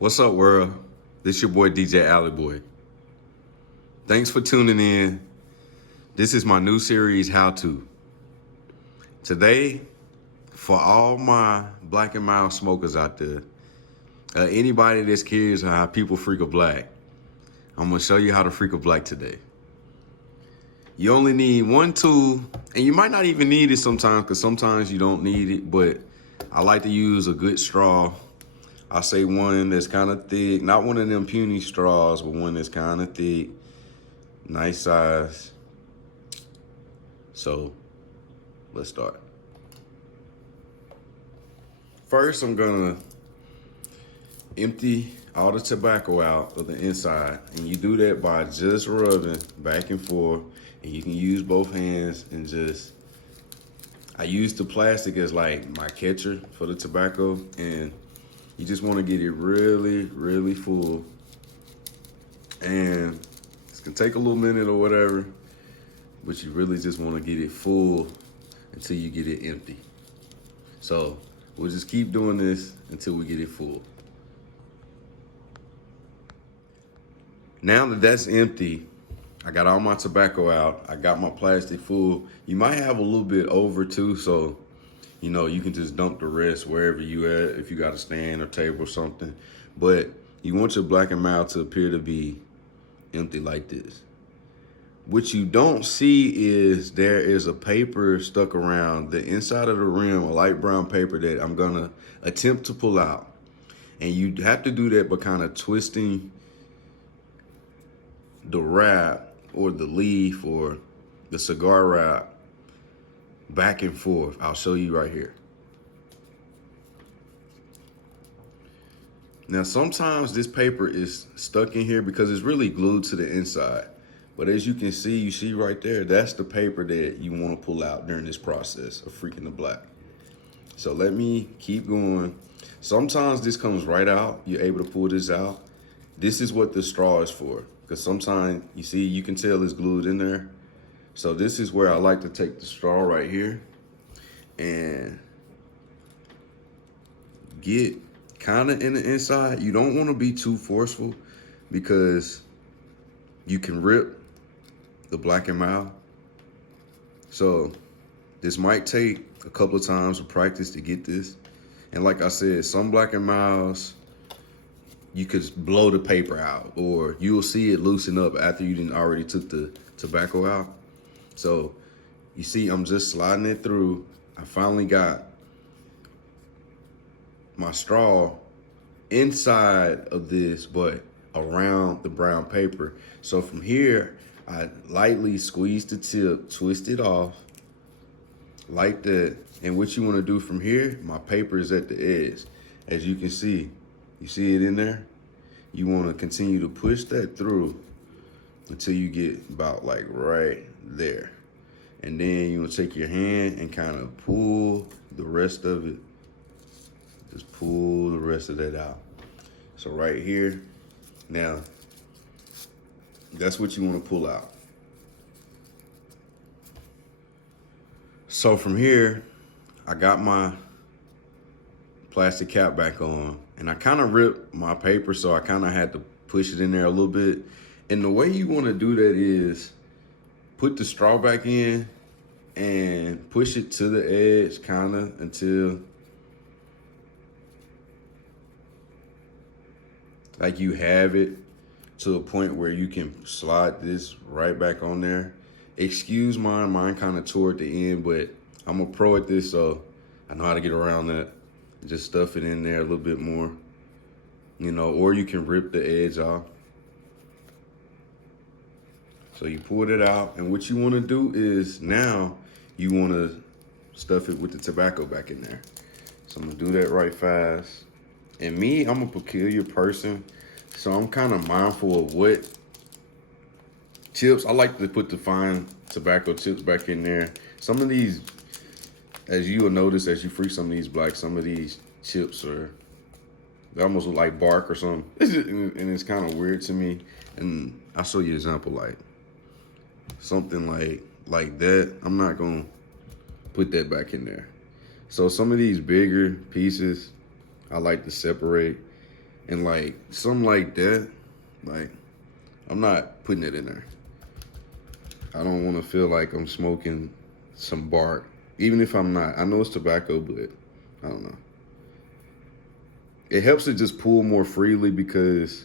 What's up, world? This your boy DJ Alley Boy. Thanks for tuning in. This is my new series, How To. Today, for all my black and mild smokers out there, anybody that's curious on how people freak a black, I'm gonna show you how to freak a black today. You only need one tool, and you might not even need it sometimes, because sometimes you don't need it, but I like to use a good straw. I say one that's kind of thick, not one of them puny straws, but one that's kind of thick, nice size. So let's start. First, I'm gonna empty all the tobacco out of the inside, and you do that by just rubbing back and forth, and you can use both hands and just, I use the plastic as like my catcher for the tobacco, and you just want to get it really, really full. And it's gonna take a little minute or whatever, but you really just want to get it full until you get it empty. So we'll just keep doing this until we get it full. Now that that's empty, I got all my tobacco out. I got my plastic full. You might have a little bit over too, so you can just dump the rest wherever you at, if you got a stand or table or something. But you want your black and mild to appear to be empty like this. What you don't see is there is a paper stuck around the inside of the rim, a light brown paper that I'm gonna attempt to pull out. And you have to do that by kind of twisting the wrap or the leaf or the cigar wrap back and forth. I'll show you right here. Now, sometimes this paper is stuck in here because it's really glued to the inside. But as you can see, you see right there, that's the paper that you want to pull out during this process of freaking the black. So let me keep going. Sometimes this comes right out. You're able to pull this out. This is what the straw is for. Because sometimes, you see, you can tell it's glued in there. So this is where I like to take the straw right here and get kind of in the inside. You don't want to be too forceful because you can rip the black and mild. So this might take a couple of times of practice to get this. And like I said, some black and milds, you could blow the paper out, or you'll see it loosen up after you didn't already took the tobacco out. So you see, I'm just sliding it through. I finally got my straw inside of this, but around the brown paper. So from here, I lightly squeeze the tip, twist it off like that. And what you want to do from here, my paper is at the edge. As you can see, you see it in there? You want to continue to push that through until you get about like right there. And then you want to take your hand and kind of pull the rest of it. Just pull the rest of that out. So right here, now, that's what you want to pull out. So from here, I got my plastic cap back on, and I kind of ripped my paper, so I kind of had to push it in there a little bit. And the way you want to do that is put the straw back in and push it to the edge kind of until like you have it to a point where you can slide this right back on there. Excuse mine kind of toward the end, but I'm a pro at this, so I know how to get around that. Just stuff it in there a little bit more, or you can rip the edge off. So you pull it out, and what you want to do is now you want to stuff it with the tobacco back in there. So I'm gonna do that right fast. And me, I'm a peculiar person, so I'm kind of mindful of what chips. I like to put the fine tobacco chips back in there. Some of these, as you will notice as you freak some of these blacks, some of these chips they almost look like bark or something. And it's kind of weird to me. And I'll show you an example, like something like that. I'm not gonna put that back in there. So some of these bigger pieces, I like to separate and like something like that, like I'm not putting it in there. I don't want to feel like I'm smoking some bark, even if I'm not. I know it's tobacco, but I don't know. It helps to just pull more freely because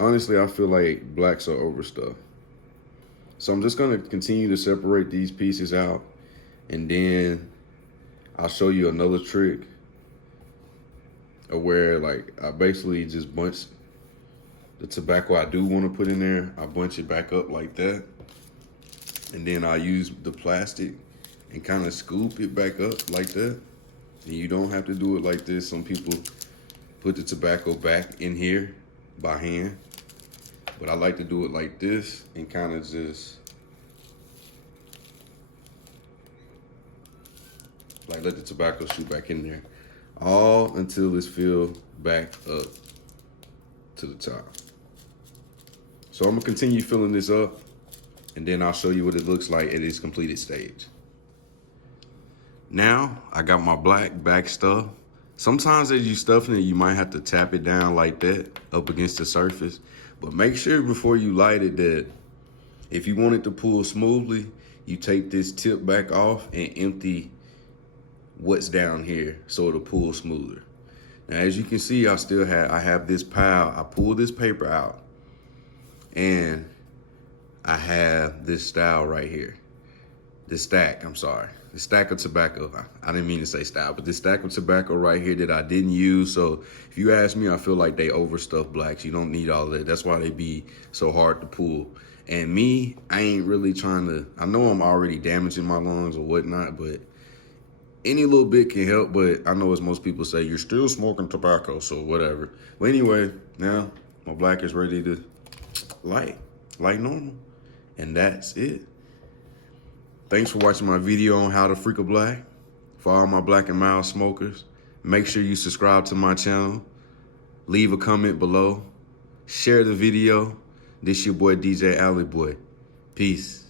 honestly, I feel like blacks are overstuffed. So I'm just gonna continue to separate these pieces out, and then I'll show you another trick of where like I basically just bunch the tobacco I do want to put in there. I bunch it back up like that, and then I use the plastic and kind of scoop it back up like that. And you don't have to do it like this. Some people put the tobacco back in here by hand, but I like to do it like this and kind of just like let the tobacco shoot back in there, all until it's filled back up to the top. So I'm gonna continue filling this up, and then I'll show you what it looks like at its completed stage. Now I got my black back stuff. Sometimes as you stuffing it, you might have to tap it down like that up against the surface, but make sure before you light it that if you want it to pull smoothly, you take this tip back off and empty what's down here so it'll pull smoother. Now, as you can see, I have this pile. I pulled this paper out, and I have this style right here. This stack, I'm sorry. The stack of tobacco. I didn't mean to say style, but this stack of tobacco right here that I didn't use. So if you ask me, I feel like they overstuff blacks. You don't need all that. That's why they be so hard to pull. And me, I ain't really trying to, I know I'm already damaging my lungs or whatnot, but any little bit can help. But I know as most people say, you're still smoking tobacco, so whatever. But anyway, now my black is ready to light normal. And that's it. Thanks for watching my video on how to freak a black. For all my black and mild smokers, make sure you subscribe to my channel. Leave a comment below. Share the video. This your boy DJ Alley Boy. Peace.